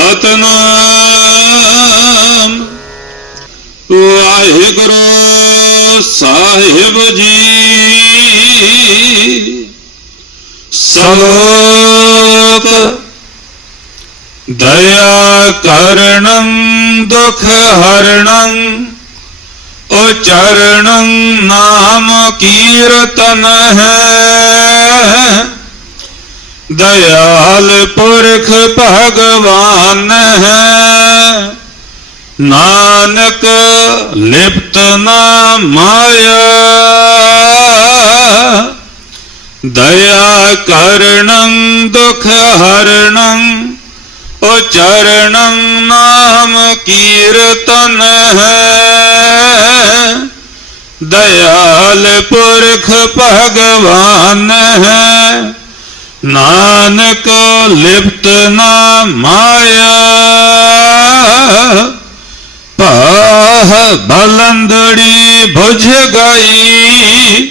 ਸਤਨਾਮ। ਵਾਹਿਗੁਰੂ ਸਾਹਿਬ ਜੀ। ਸਲੋਕ ਦਇਆ ਕਰਣੰ ਦੁਖ ਹਰਣੰ ਉਚਰਣੰ ਨਾਮ ਕੀਰਤਨ ਹੈ। ਦਇਆਲ ਪੁਰਖ ਭਗਵਾਨ ਹੈ। ਨਾਨਕ ਲਿਪਤ ਨਾ ਮਾਇਆ। ਦਇਆ ਕਰਣੰ ਦੁਖ ਹਰਣੰ ਉਚਰਣੰ ਨਾਮ ਕੀਰਤਨ ਹੈ। ਦਇਆਲ ਪੁਰਖ ਭਗਵਾਨ ਹੈ। ਨਾਨਕ ਲਿਪਤ ਨਾ ਮਾਇਆ ਪਾਹ ਬਲੰਦੜੀ ਬੁਝ ਗਈ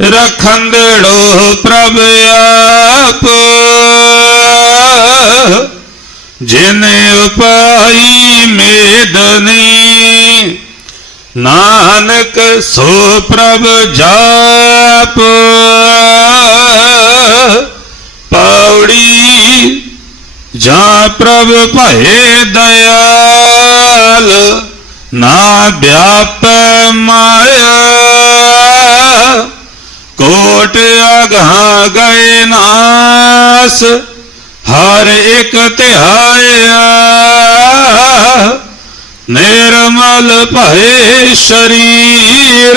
ਰਖੰਦੜੋ ਪ੍ਰਭ ਆਪ। ਜਿਨ ਉਪਾਈ ਮੇਦਨੀ, ਨਾਨਕ ਸੋ ਪ੍ਰਭ ਜਾਪ। ਪੌੜੀ, ਜਾਂ ਪ੍ਰਭ ਭਏ ਦਇਆਲ, ਨਾ ਵਿਆਪੈ ਮਾਇਆ। ਕੋਟ ਅਗਾਂ ਗਏ ਨਾਸ, ਹਰ ਇੱਕ ਧਿਆਇਆ ਨਿਰਮਲ ਭਏ ਸ਼ਰੀਰ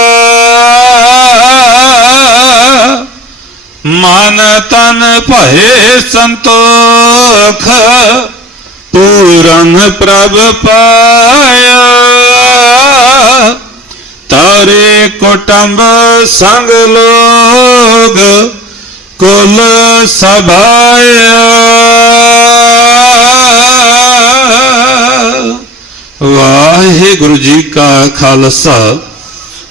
ਮਨ ਤਨ ਭਏ ਸੰਤੋਖ, ਪੂਰਨ ਪ੍ਰਭ ਪਾਇਆ। ਤਾਰੇ ਕੁਟੰਬ ਸੰਗ ਲੋਗ, ਕੁਲ ਸਭਾਇਆ। ਵਾਹਿਗੁਰੂ ਜੀ ਕਾ ਖਾਲਸਾ,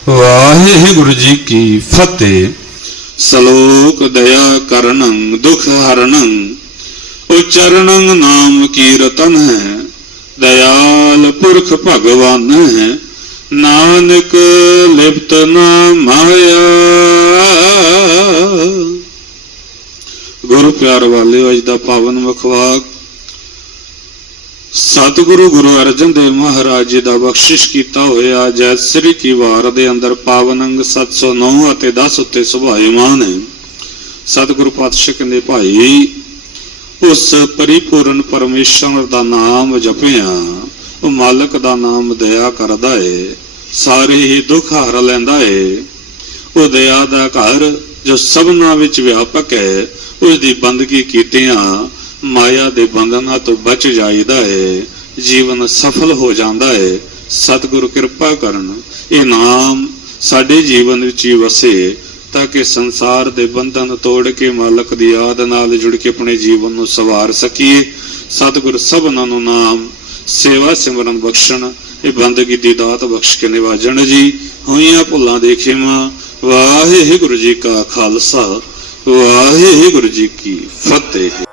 ਵਾਹਿਗੁਰੂ ਜੀ ਕੀ ਫਤਿਹ। ਸ਼ਲੋਕ ਦਇਆ ਕਰਨੰ, ਦੁਖ ਹਰਣੰ ਉਚਰਣੰ ਨਾਮ ਕੀਰਤਨ ਹੈ, ਦਇਆਲ ਪੁਰਖ ਭਗਵਾਨ ਹੈ, ਨਾਨਕ ਲਿਪਤ ਨਾ ਮਾਇਆ। ਗੁਰੂ ਪਿਆਰ ਵਾਲਿਓ, ਅੱਜ ਦਾ ਪਾਵਨ ਮੁਖਵਾਕ ਸਤਿਗੁਰੂ ਗੁਰੂ ਅਰਜਨ ਦੇਵ ਮਹਾਰਾਜ ਜੀ ਦਾ ਬਖਸ਼ਿਸ਼ ਕੀਤਾ ਹੋਇਆ ਜੈ ਸ੍ਰੀ ਕੀ ਵਾਰ ਦੇ ਅੰਦਰ ਪਾਵਨ ਅੰਗ 709 ਅਤੇ 10 ਉੱਤੇ ਸੁਭਾਇਮਾਨ ਹੈ। ਸਤਿਗੁਰੂ ਪਾਤਸ਼ਾਹ ਕਹਿੰਦੇ ਭਾਈ, ਉਸ ਪਰਿਪੂਰਨ ਪਰਮੇਸ਼ਰ ਦਾ ਨਾਮ ਜਪਿਆ, ਉਹ ਮਾਲਕ ਦਾ ਨਾਮ ਦਇਆ ਕਰਦਾ ਏ, ਸਾਰੇ ਹੀ ਦੁੱਖ ਹਰ ਲੈਂਦਾ ਏ। ਉਹ ਦਇਆ ਦਾ ਘਰ ਜੋ ਸਭਨਾ ਵਿੱਚ ਵਿਆਪਕ ਹੈ, ਉਸ ਦੀ ਬੰਦਗੀ ਕੀਤਿਆਂ ਮਾਇਆ ਦੇ ਬੰਧਨਾਂ ਤੋਂ ਬਚ ਜਾਈਦਾ ਹੈ ਜੀਵਨ ਸਫਲ ਹੋ ਜਾਂਦਾ ਹੈ ਸਤਿਗੁਰ ਕਿਰਪਾ ਕਰਨ, ਇਹ ਨਾਮ ਸਾਡੇ ਜੀਵਨ ਵਿੱਚ ਹੀ ਵਸੇ, ਤਾਂ ਕਿ ਸੰਸਾਰ ਦੇ ਬੰਧਨ ਤੋੜ ਕੇ ਮਾਲਕ ਦੀ ਯਾਦ ਨਾਲ ਜੁੜ ਕੇ ਆਪਣੇ ਜੀਵਨ ਨੂੰ ਸਵਾਰ ਸਕੀਏ। ਸਤਿਗੁਰ ਸਭਨਾਂ ਨੂੰ ਨਾਮ, ਸੇਵਾ ਸਿਮਰਨ ਬਖਸ਼ਣ, ਇਹ ਬੰਦਗੀ ਦੀ ਦਾਤ ਬਖਸ਼ ਕੇ ਨਿਵਾਜਣ ਜੀ। ਹੋਈਆਂ ਭੁੱਲਾਂ ਦੇ ਖਿਮਾ ਵਾਹਿਗੁਰੂ ਜੀ ਕਾ ਖਾਲਸਾ, ਵਾਹਿਗੁਰੂ ਜੀ ਕੀ ਫਤਿਹ।